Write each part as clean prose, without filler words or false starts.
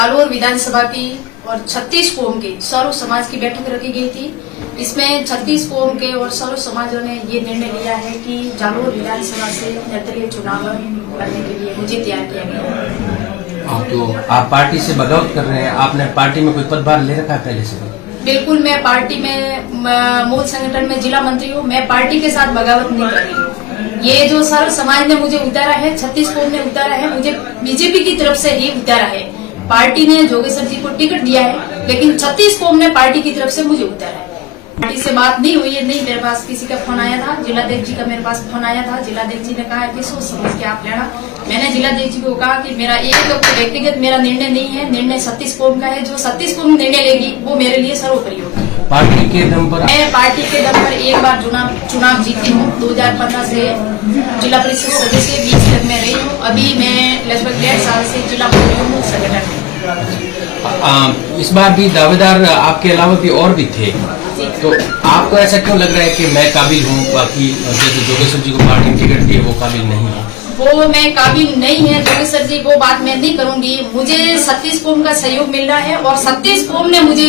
जालोर विधानसभा की और 36 कौम के सर्व समाज की बैठक रखी गई थी। इसमें 36 कौम के और सर्व समाजों ने ये निर्णय लिया है कि जालोर विधानसभा से निर्दलीय चुनाव करने के लिए मुझे तैयार किया गया। तो आप पार्टी से बगावत कर रहे हैं, आपने पार्टी में कोई पदभार ले रखा है पहले से? बिल्कुल, मैं पार्टी में मूल संगठन में जिला मंत्री हूँ। मैं पार्टी के साथ बगावत नहीं कर रही हूँ। ये जो सर्व समाज ने मुझे उतारा है, 36 कौम ने उतारा है, मुझे बीजेपी की तरफ से ही उतारा है। पार्टी ने जोगेश्वर जी को टिकट दिया है, लेकिन 36 कौम ने पार्टी की तरफ से मुझे उतारा है। पार्टी से बात नहीं हुई है, नहीं। मेरे पास किसी का फोन आया था, जिलाध्यक्ष जी का मेरे पास फोन आया था। जिलाध्यक्ष जी ने कहा कि सोच समझ के आप लेना। मैंने जिलाध्यक्ष जी को कहा कि मेरा एक व्यक्तिगत मेरा निर्णय नहीं है, निर्णय 36 कौम का है। जो 36 कौम निर्णय लेगी वो मेरे लिए सर्वोपरि होगी। पार्टी के दम पर मैं पार्टी के दम पर एक बार चुनाव जीती हूँ। 2015 से जिला परिषद सदस्य 20 तक में रही हूँ। अभी मैं लगभग 1.5 साल से जिला मंत्री हूँ संगठन में। इस बार भी दावेदार आपके अलावा भी और भी थे, तो आपको ऐसा क्यों लग रहा है कि मैं काबिल हूँ, बाकी जैसे जोगेश्वर जी को पार्टी टिकट दी वो काबिल नहीं है? वो मैं काबिल नहीं है जोगेश्वर जी, वो बात मैं नहीं करूंगी। मुझे 36 कौम का सहयोग मिल रहा है और 36 कौम ने मुझे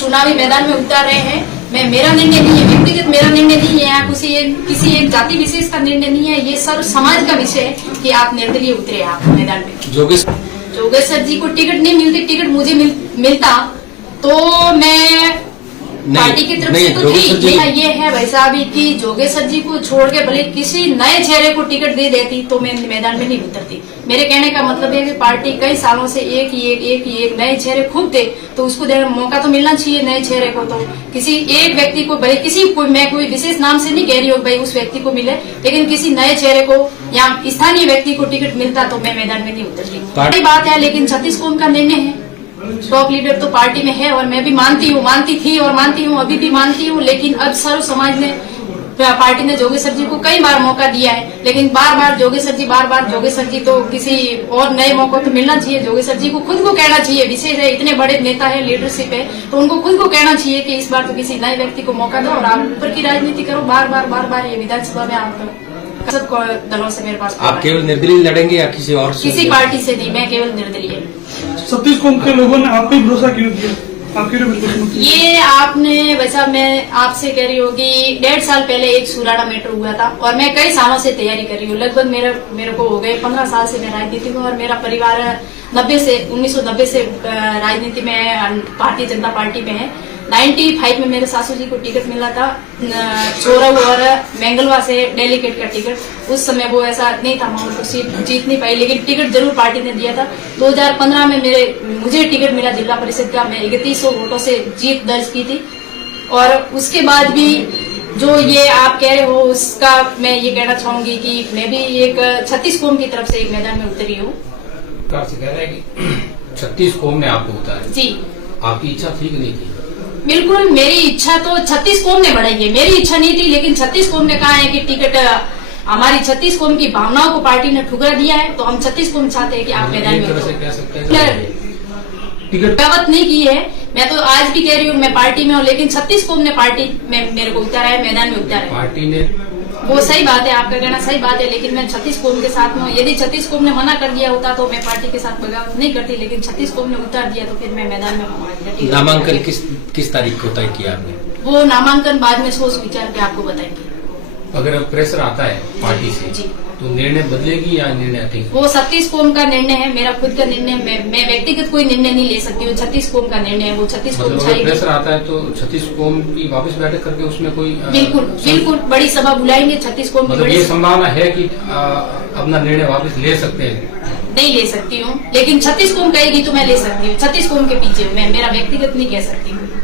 चुनावी मैदान में उतार रहे हैं। मेरा निर्णय नहीं है, व्यक्तिगत मेरा निर्णय नहीं है, या किसी एक जाति विशेष का निर्णय नहीं है। ये सर्व समाज का विषय है कि आप निर्दलीय उतरे आप मैदान में। जोगेश्वर जी को टिकट नहीं मिलती, टिकट मुझे मिलता तो मैं पार्टी की तरफ से तो थी। ये है भाई साहब कि जोगेश्वर जी को छोड़ के भले किसी नए चेहरे को टिकट दे देती तो मैं मैदान में नहीं उतरती। मेरे कहने का मतलब है कि पार्टी कई सालों से एक ही एक नए चेहरे खूब थे, तो उसको मौका तो मिलना चाहिए नए चेहरे को। तो किसी एक व्यक्ति को भले मैं कोई विशेष नाम से नहीं कह रही हूँ भाई उस व्यक्ति को मिले, लेकिन किसी नए चेहरे को या स्थानीय व्यक्ति को टिकट मिलता तो मैं मैदान में नहीं उतरती। बड़ी बात है, लेकिन 36 कौम का निर्णय है। टॉप लीडर तो पार्टी में है और मैं भी मानती थी और मानती हूँ, अभी भी मानती हूँ। लेकिन अब सर्व समाज ने पार्टी ने जोगेश्वर जी को कई बार मौका दिया है, लेकिन बार बार जोगेश्वर जी तो किसी और नए मौका तो मिलना चाहिए। जोगेश्वर जी को खुद को कहना चाहिए, विशेष है इतने बड़े नेता है, लीडरशिप है, तो उनको खुद को कहना चाहिए कि इस बार तो किसी नए व्यक्ति को मौका दो और आप ऊपर की राजनीति करो। बार बार ये विधानसभा में आप सब दलों से मेरे पास आप केवल निर्दलीय लड़ेंगे या किसी और से? किसी पार्टी से नहीं, मैं केवल निर्दलीय। 36 कौम के लोगों ने आप पे भरोसा क्यों दिया? ये आपने वैसा मैं आपसे कह रही हूँ कि 1.5 साल पहले एक सुराड़ा मैटर हुआ था और मैं कई सालों से तैयारी कर रही हूँ। लगभग मेरे को हो गए 15 साल से मैं राजनीति में, और मेरा परिवार 1990 से राजनीति में भारतीय जनता पार्टी में है। 95 में मेरे सासू जी को टिकट मिला था चोरव और मैंगलवा से डेलीगेट का टिकट। उस समय वो ऐसा नहीं था, मैं उनको सीट जीत नहीं पाई, लेकिन टिकट जरूर पार्टी ने दिया था। 2015 में मुझे टिकट मिला जिला परिषद का। मैं 3100 वोटों से जीत दर्ज की थी। और उसके बाद भी जो ये आप कह रहे हो उसका मैं ये कहना चाहूंगी कि मैं भी एक 36 कौम की तरफ से एक मैदान में उतरी हूँ। कह रहे हैं कि 36 कौम ने आपको उतारा जी, आपकी इच्छा थी कि नहीं थी? बिल्कुल, मेरी इच्छा तो 36 कौम ने बढ़ाई है, मेरी इच्छा नहीं थी, लेकिन 36 कौम ने कहा है कि टिकट हमारी 36 कौम की भावनाओं को पार्टी ने ठुकरा दिया है, तो हम 36 कौम चाहते हैं कि आप मैदान में टिकट दावत नहीं की है। मैं तो आज भी कह रही हूँ मैं पार्टी में हूँ, लेकिन 36 कौम ने पार्टी में मेरे को उतारा है, मैदान में उतारा है। पार्टी ने वो सही बात है, आपका कहना सही बात है, लेकिन मैं 36 कौम के साथ में। यदि 36 कौम ने मना कर दिया होता तो मैं पार्टी के साथ बगावत नहीं करती, लेकिन 36 कौम ने उतार दिया तो फिर मैं मैदान में। नामांकन किस तारीख को तय किया आपने? वो नामांकन बाद में सोच विचार के आपको बताएंगे। अगर प्रेशर आता है पार्टी से जी, तो निर्णय बदलेगी या निर्णय हटेगी? वो 36 कौम का निर्णय है, मेरा खुद का निर्णय। मैं व्यक्तिगत कोई निर्णय नहीं ले सकती हूँ। 36 कौम का निर्णय है, वो 36 कौम चाहिए। प्रेशर आता है तो 36 कौम की वापस बैठक करके उसमें कोई बिल्कुल बड़ी सभा बुलाएंगे। 36 कौम की ये संभावना है कि अपना निर्णय वापस ले सकते हैं? नहीं ले सकती हूँ, लेकिन 36 कौम कहेगी तो मैं ले सकती हूँ। 36 कौम के पीछे मैं, मेरा व्यक्तिगत नहीं कह सकती हूँ।